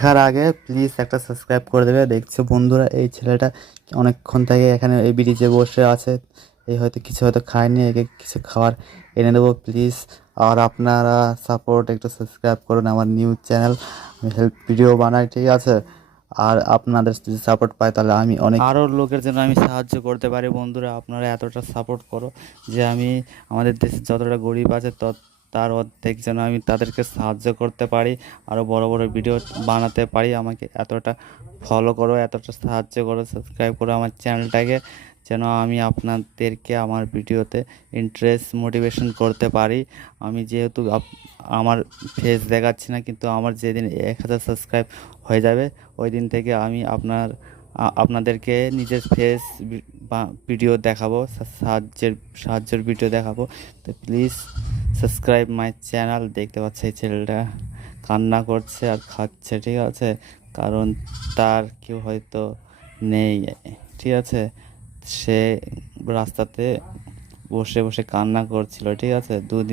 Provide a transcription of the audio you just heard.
দেখার আগে প্লিজ একটা সাবস্ক্রাইব করে দেবে। দেখছো বন্ধুরা, এই ছেলেটা অনেকক্ষণ থেকে এখানে এই ব্রিজে বসে আছে। এই হয়তো কিছু হয়তো খায়নি, একে কিছু খাবার এনে দেবো প্লিজ। আর আপনারা সাপোর্ট একটু সাবস্ক্রাইব করুন আমার নিউজ চ্যানেল, আমি হেল্প ভিডিও বানাই, ঠিক আছে? আর আপনাদের যদি সাপোর্ট পাই তাহলে আমি অনেক আরও লোকের জন্য আমি সাহায্য করতে পারি। বন্ধুরা, আপনারা এতটা সাপোর্ট করো যে আমি আমাদের দেশে যতটা গরিব আছে তার অর্ধেক যেন আমি তাদেরকে সাহায্য করতে পারি, আরও বড় বড় ভিডিও বানাতে পারি। আমাকে এতটা ফলো করো, এতটা সাহায্য করো, সাবস্ক্রাইব করো আমার চ্যানেলটাকে, যেন আমি আপনাদেরকে আমার ভিডিওতে ইন্টারেস্ট মোটিভেশন করতে পারি। আমি যেহেতু আমার ফেস দেখাচ্ছি না, কিন্তু আমার যেদিন 1000 সাবস্ক্রাইব হয়ে যাবে ওই দিন থেকে আমি আপনাদেরকে নিজের ফেস বা ভিডিও দেখাবো, সাহায্যের ভিডিও দেখাবো। তো প্লিজ সাবস্ক্রাইব মাই চ্যানেল। দেখতে পাচ্ছে এই ছেলেটা কান্না করছে আর খাচ্ছে, ঠিক আছে? কারণ তার কেউ হয়তো নেই, ঠিক আছে? সে রাস্তাতে বসে বসে কান্না করছিল, ঠিক আছে? দুদিন